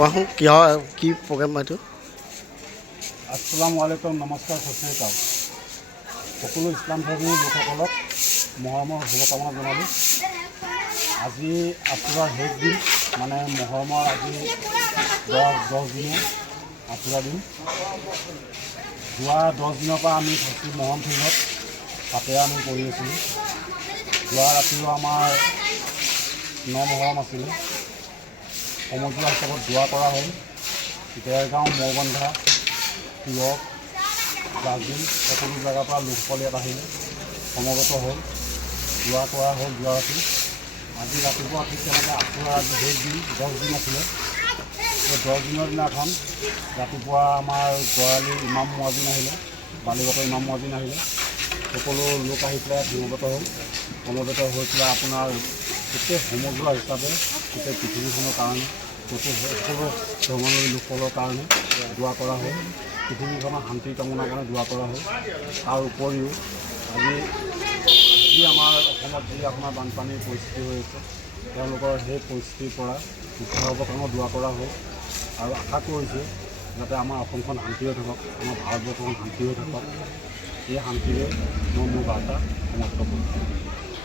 কোৱাচোন কিহৰ কি প্ৰগ্ৰেম এইটো? আসসালামু আলাইকুম, নমস্কাৰ, সত শ্ৰী আকাল। সকলো ইছলাম ধৰ্মী লোকসকলক মহৰমৰ শুভকামনা জনালোঁ। আজি আছুৰাৰ শেষ দিন, মানে মহৰমৰ আজি 10 দিনীয়া আছুৰা দিন। যোৱা 10 দিনৰ পৰা আমি থাকি মহৰম ফিল্ডত তাতে আমি কৰি আছিলোঁ। যোৱা ৰাতিও আমাৰ মহৰম আছিলে। সমজুৱা হিচাপত দোৱা কৰা হ'ল। দেৰগাঁও, মৌবন্ধা, তিয়ক, জাজিল সকলো জেগাৰ পৰা লোকসকল ইয়াত আহিলে, সমবেত হ'ল, দোৱা কৰা হ'ল যোৱা ৰাতি। আজি ৰাতিপুৱা ঠিক তেনেকৈ আছুৰা আজি শেষ দিন, 10 দিন আছিলে। সেই 10 দিনৰ দিনাখন ৰাতিপুৱা আমাৰ গৰালি ইমাম মুৱাজিন আহিলে, বালিগতৰ ইমাম মুৱাজিন আহিলে। সকলো লোক আহি পেলাই সমবেত হ'ল। সমবেত হৈ পেলাই আপোনাৰ গোটেই সমজুৱা হিচাপে গোটেই পৃথিৱীখনৰ কাৰণে, গোটেই সকলো ধৰ্মাৱলম্বী লোকসকলৰ কাৰণে দোৱা কৰা হ'ল। পৃথিৱীখনৰ শান্তি কামনাৰ কাৰণে দোৱা কৰা হ'ল। তাৰ উপৰিও আজি যি আমাৰ অসমত যি আপোনাৰ বানপানীৰ পৰিস্থিতি হৈ আছে, তেওঁলোকৰ সেই পৰিস্থিতিৰ পৰা উদ্ধাৰ হ'বৰ কাৰণেও দোৱা কৰা হ'ল। আৰু আশা কৰিছোঁ যাতে আমাৰ অসমখন শান্তি হৈ থাকক, আমাৰ ভাৰতবৰ্ষখন শান্তি হৈ থাকক। এই শান্তিৰে মই মোৰ বাৰ্তা সমাপ্ত কৰিছোঁ।